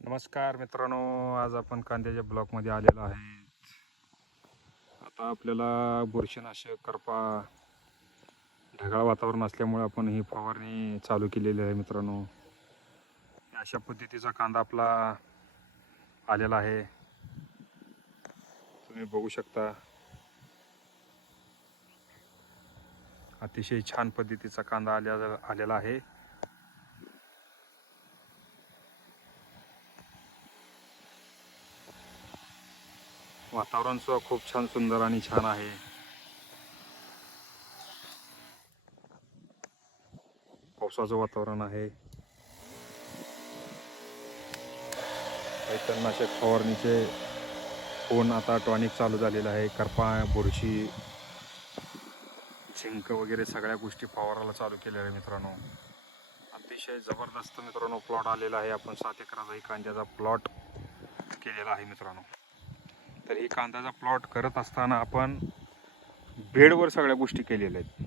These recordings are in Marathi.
नमस्कार मित्रांनो आज आपण कांद्याच्या ब्लॉकमध्ये आलेलो आहे आता आपल्याला बुरशीनाशक करपा ढगाळ वातावरण असल्यामुळे आपण ही फवारणी चालू केलेली आहे मित्रांनो. अशा पद्धतीचा कांदा आपला आलेला आहे. तुम्ही बघू शकता. अतिशय छान पद्धतीचा कांदा आल्या आलेला आहे. वातावरण सुद्धा खूप छान सुंदर आणि छान आहे. पावसाचं वातावरण आहे. तणनाशक फवारणीचे फोन आता टॉनिक चालू झालेलं आहे. करपा बुरशी झिंक वगैरे सगळ्या गोष्टी फवारायला चालू केलेल्या आहे मित्रांनो. अतिशय जबरदस्त मित्रांनो प्लॉट आलेला आहे. आपण सात एकराचा ही कांद्याचा प्लॉट केलेला आहे मित्रांनो. तर ही कांद्याचा प्लॉट करत असताना आपण बेडवर सगळ्या गोष्टी केलेल्या आहेत.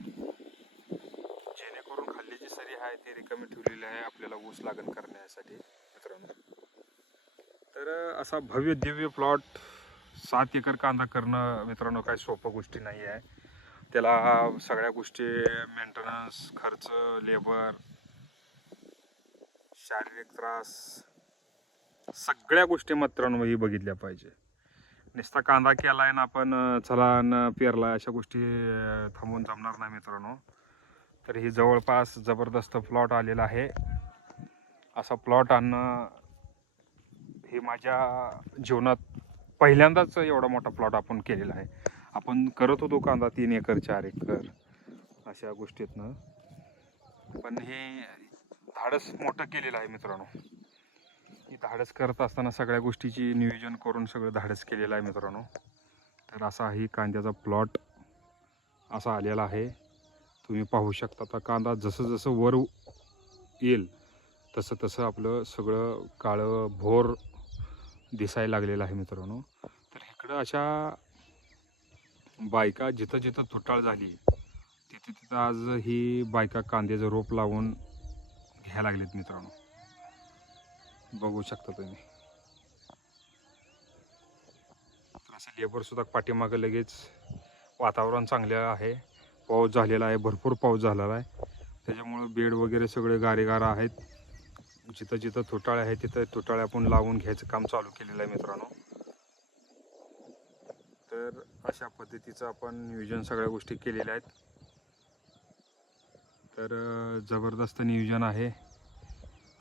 जेणेकरून खाल्ली जी सरी आहे ती रिकामी ठेवलेली आहे आपल्याला ऊस लागण करण्यासाठी मित्रांनो. तर असा भव्य दिव्य प्लॉट सात एकर कांदा करणं मित्रांनो काही सोपं गोष्टी नाही आहे. त्याला सगळ्या गोष्टी मेंटेनन्स खर्च लेबर शारीरिक त्रास सगळ्या गोष्टी मित्रांनो ही बघितल्या पाहिजे. नुसता कांदा केला आहे ना आपण चला न पेरला अशा गोष्टी थांबवून जमणार नाही मित्रांनो. तर ही जवळपास जबरदस्त प्लॉट आलेला आहे. असा प्लॉट आणणं हे माझ्या जीवनात पहिल्यांदाच एवढा मोठा प्लॉट आपण केलेला आहे. आपण करत होतो कांदा तीन एकर चार एकर अशा गोष्टीतनं. पण हे धाडस मोठं केलेलं आहे मित्रांनो. धाडस करत असताना सगळ्या गोष्टीची नियोजन करून सगळं धाडस केलेलं आहे मित्रांनो. तर असा ही कांद्याचा प्लॉट असा आलेला आहे. तुम्ही पाहू शकता आता कांदा जसं जसं वर येईल तसं तसं आपलं सगळं काळं भोर दिसायला लागलेलं आहे मित्रांनो. तर इकडं अशा बायका जिथं जिथं तुटाळ झाली तिथं तिथं आज ही बायका कांद्याचं रोप लावून घ्यायला लागलेत मित्रांनो. बघू शकता तुम्ही. तर असं लेबर सुद्धा पाठीमागं लगेच वातावरण चांगलं आहे. पाऊस झालेला आहे भरपूर पाऊस झालेला आहे. त्याच्यामुळं बेड वगैरे सगळे गारेगार आहेत. जिथं जिथं तुटाळे आहे तिथं तुटाळे आपण लावून घ्यायचं काम चालू केलेलं आहे मित्रांनो. तर अशा पद्धतीचं आपण नियोजन सगळ्या गोष्टी केलेल्या आहेत. तर जबरदस्त नियोजन आहे.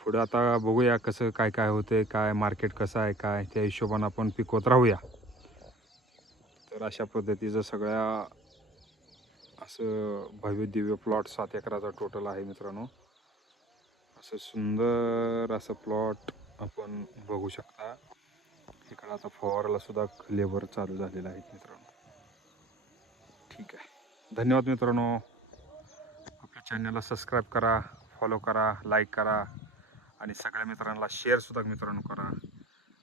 पुढं आता बघूया कसं काय काय होते काय मार्केट कसं आहे काय? त्या हिशोबानं आपण पिकवत राहूया. तर अशा पद्धतीचं सगळ्या असं भव्य दिव्य प्लॉट सात एकराचा टोटल आहे मित्रांनो. असं सुंदर असं प्लॉट आपण बघू शकता. इकडं आता फवाराला सुद्धा लेबर चालू झालेलं आहे मित्रांनो. ठीक आहे. धन्यवाद मित्रांनो. आपल्या चॅनलला सबस्क्राईब करा फॉलो करा लाईक करा. आणि सगळ्या मित्रांना शेअरसुद्धा मित्रांनो करा.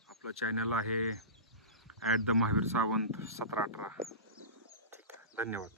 आपलं चॅनल आहे ॲट द महावीर सावंत सतरा अठरा. ठीक आहे. धन्यवाद.